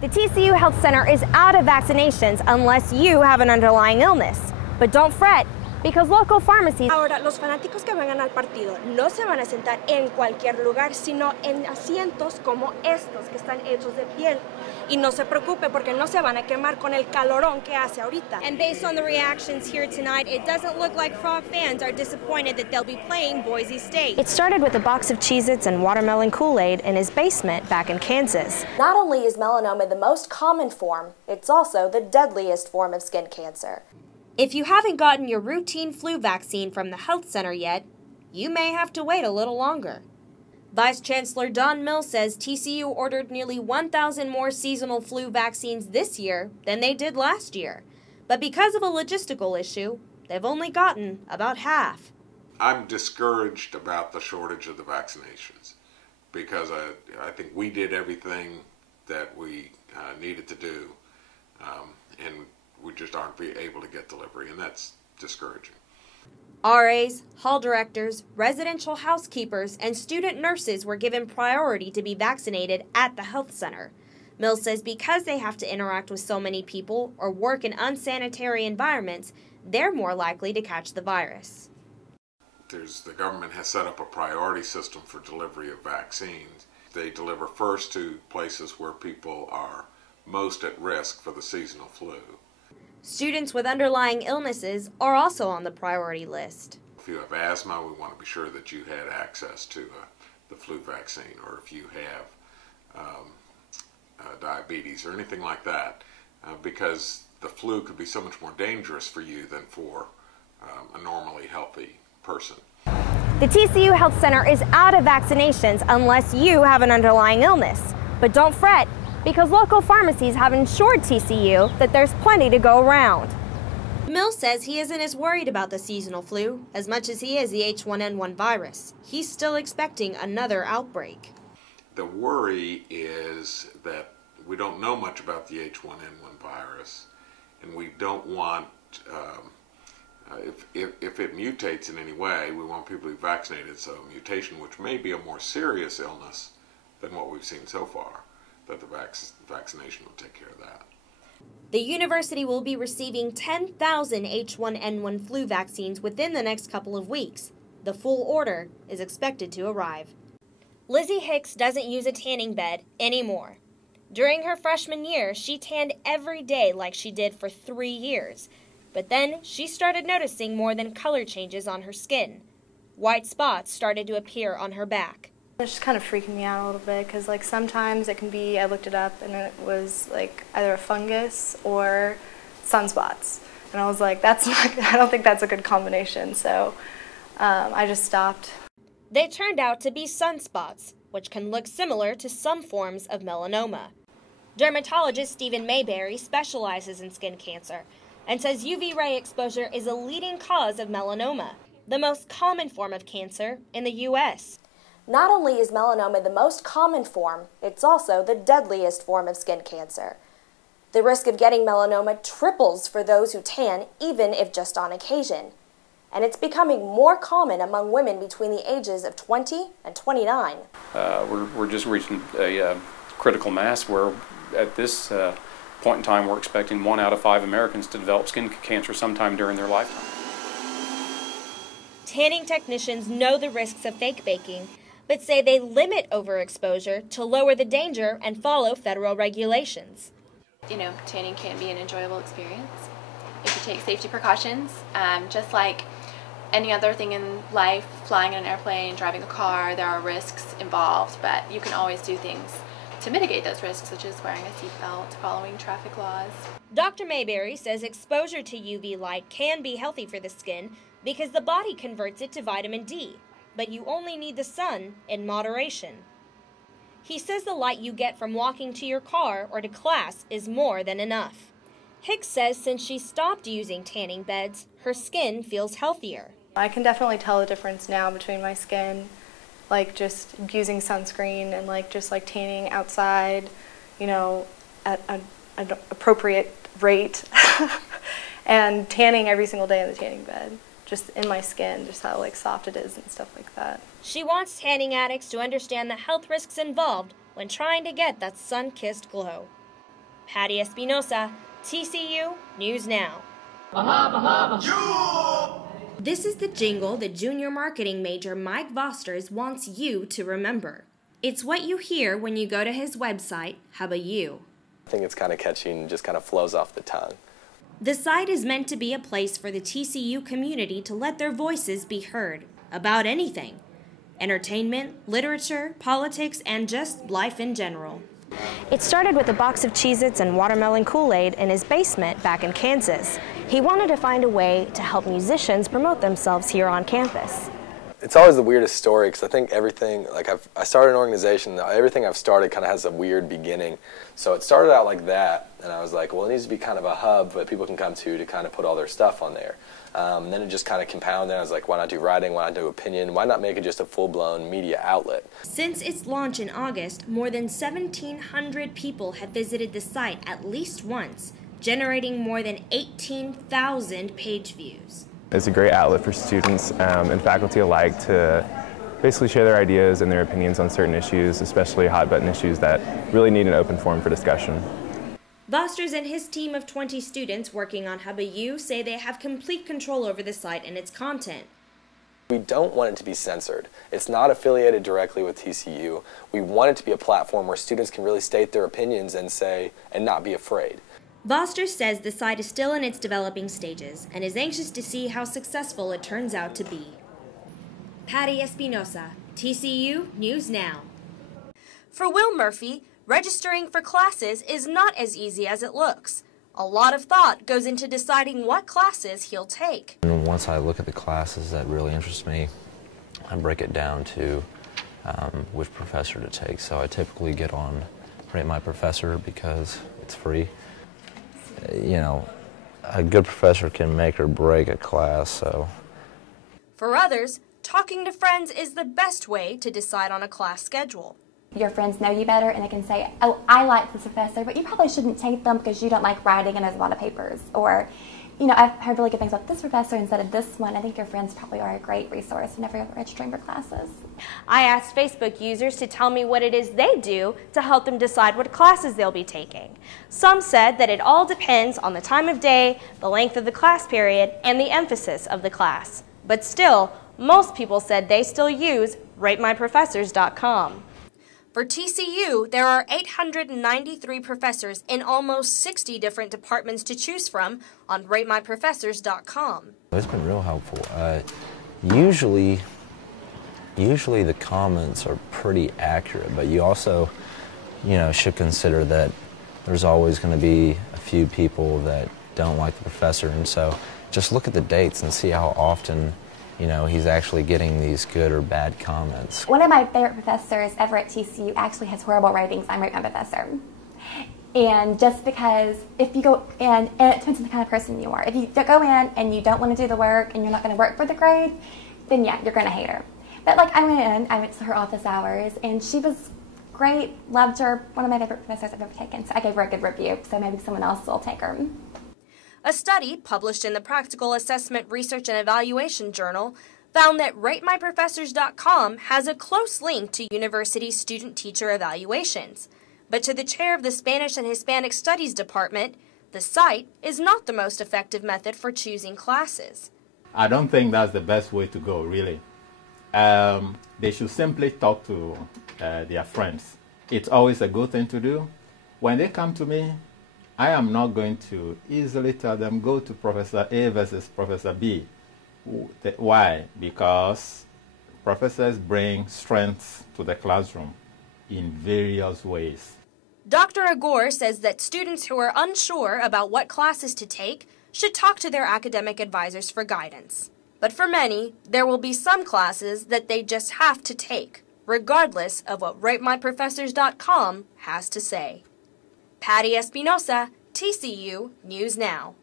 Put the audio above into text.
The TCU Health Center is out of vaccinations unless you have an underlying illness. But don't fret, because local pharmacies... Ahora, los fanáticos que vengan al partido no se van a sentar en cualquier lugar, sino en asientos como estos, que están hechos de piel. Y no se preocupe porque no se van a quemar con el calorón que hace ahorita. And based on the reactions here tonight, it doesn't look like Frog fans are disappointed that they'll be playing Boise State. It started with a box of Cheez-Its and watermelon Kool-Aid in his basement back in Kansas. Not only is melanoma the most common form, it's also the deadliest form of skin cancer. If you haven't gotten your routine flu vaccine from the health center yet, you may have to wait a little longer. Vice Chancellor Don Mills says TCU ordered nearly 1,000 more seasonal flu vaccines this year than they did last year. But because of a logistical issue, they've only gotten about half. I'm discouraged about the shortage of the vaccinations because I think we did everything that we needed to do, and we just aren't able to get delivery, and that's discouraging. RAs, hall directors, residential housekeepers, and student nurses were given priority to be vaccinated at the health center. Mills says because they have to interact with so many people or work in unsanitary environments, they're more likely to catch the virus. The government has set up a priority system for delivery of vaccines. They deliver first to places where people are most at risk for the seasonal flu. Students with underlying illnesses are also on the priority list. If you have asthma, we want to be sure that you had access to the flu vaccine, or if you have diabetes or anything like that, because the flu could be so much more dangerous for you than for a normally healthy person. The TCU Health Center is out of vaccinations unless you have an underlying illness. But don't fret, because local pharmacies have assured TCU that there's plenty to go around. Mills says he isn't as worried about the seasonal flu as much as he is the H1N1 virus. He's still expecting another outbreak. The worry is that we don't know much about the H1N1 virus, and we don't want, if it mutates in any way, we want people to be vaccinated, so a mutation which may be a more serious illness than what we've seen so far, that the vaccination will take care of that. The university will be receiving 10,000 H1N1 flu vaccines within the next couple of weeks. The full order is expected to arrive. Lizzie Hicks doesn't use a tanning bed anymore. During her freshman year, she tanned every day like she did for 3 years. But then she started noticing more than color changes on her skin. White spots started to appear on her back. It's just kind of freaking me out a little bit because like sometimes it can be, I looked it up and it was like either a fungus or sunspots. And I was like, that's not, I don't think that's a good combination. So I just stopped. They turned out to be sunspots, which can look similar to some forms of melanoma. Dermatologist Stephen Mayberry specializes in skin cancer and says UV ray exposure is a leading cause of melanoma, the most common form of cancer in the U.S. Not only is melanoma the most common form, it's also the deadliest form of skin cancer. The risk of getting melanoma triples for those who tan, even if just on occasion. And it's becoming more common among women between the ages of 20 and 29. We're just reaching a critical mass where at this point in time we're expecting 1 out of 5 Americans to develop skin cancer sometime during their lifetime. Tanning technicians know the risks of fake baking, but say they limit overexposure to lower the danger and follow federal regulations. You know, tanning can be an enjoyable experience if you take safety precautions, just like any other thing in life, flying in an airplane, driving a car, there are risks involved, but you can always do things to mitigate those risks, such as wearing a seatbelt, following traffic laws. Dr. Mayberry says exposure to UV light can be healthy for the skin because the body converts it to vitamin D, but you only need the sun in moderation. He says the light you get from walking to your car or to class is more than enough. Hicks says since she stopped using tanning beds, her skin feels healthier. I can definitely tell the difference now between my skin, like just using sunscreen and like just like tanning outside, you know, at an appropriate rate, and tanning every single day in the tanning bed, just in my skin, just how like soft it is and stuff like that. She wants tanning addicts to understand the health risks involved when trying to get that sun-kissed glow. Patty Espinosa, TCU News Now. This is the jingle that junior marketing major Mike Vosters wants you to remember. It's what you hear when you go to his website, How About You? I think it's kind of catchy and just kind of flows off the tongue. The site is meant to be a place for the TCU community to let their voices be heard about anything. Entertainment, literature, politics, and just life in general. It started with a box of Cheez-Its and watermelon Kool-Aid in his basement back in Kansas. He wanted to find a way to help musicians promote themselves here on campus. It's always the weirdest story because I think everything, like I started an organization, everything I've started kind of has a weird beginning. So it started out like that, and I was like, well, it needs to be kind of a hub that people can come to kind of put all their stuff on there. And then it just kind of compounded. I was like, why not do writing? Why not do opinion? Why not make it just a full-blown media outlet? Since its launch in August, more than 1,700 people have visited the site at least once, generating more than 18,000 page views. It's a great outlet for students and faculty alike to basically share their ideas and their opinions on certain issues, especially hot-button issues that really need an open forum for discussion. Vosters and his team of 20 students working on How About You say they have complete control over the site and its content. We don't want it to be censored. It's not affiliated directly with TCU. We want it to be a platform where students can really state their opinions and say, and not be afraid. Vosters says the site is still in its developing stages and is anxious to see how successful it turns out to be. Patty Espinosa, TCU News Now. For Will Murphy, registering for classes is not as easy as it looks. A lot of thought goes into deciding what classes he'll take. And once I look at the classes that really interest me, I break it down to which professor to take. So I typically get on Rate My Professor because it's free. You know, a good professor can make or break a class, so. For others, talking to friends is the best way to decide on a class schedule. Your friends know you better and they can say, oh, I like this professor, but you probably shouldn't take them because you don't like writing and there's a lot of papers. Or, you know, I've heard really good things about this professor instead of this one. I think your friends probably are a great resource whenever you're registering for classes. I asked Facebook users to tell me what it is they do to help them decide what classes they'll be taking. Some said that it all depends on the time of day, the length of the class period, and the emphasis of the class. But still, most people said they still use RateMyProfessors.com. For TCU, there are 893 professors in almost 60 different departments to choose from on RateMyProfessors.com. It's been real helpful. Usually the comments are pretty accurate, but you also, you know, should consider that there's always going to be a few people that don't like the professor, and so just look at the dates and see how often, you know, he's actually getting these good or bad comments. One of my favorite professors ever at TCU actually has horrible ratings on Rate My Professor. And just because if you go in, and it depends on the kind of person you are. If you go in and you don't want to do the work and you're not going to work for the grade, then yeah, you're going to hate her. But like I went to her office hours and she was great, loved her, one of my favorite professors I've ever taken. So I gave her a good review, so maybe someone else will take her. A study published in the Practical Assessment Research and Evaluation Journal found that RateMyProfessors.com has a close link to university student-teacher evaluations. But to the chair of the Spanish and Hispanic Studies Department, the site is not the most effective method for choosing classes. I don't think that's the best way to go, really. They should simply talk to their friends. It's always a good thing to do. When they come to me, I am not going to easily tell them, go to Professor A versus Professor B. Why? Because professors bring strengths to the classroom in various ways. Dr. Agor says that students who are unsure about what classes to take should talk to their academic advisors for guidance. But for many, there will be some classes that they just have to take, regardless of what RateMyProfessors.com has to say. Patty Espinosa, TCU News Now.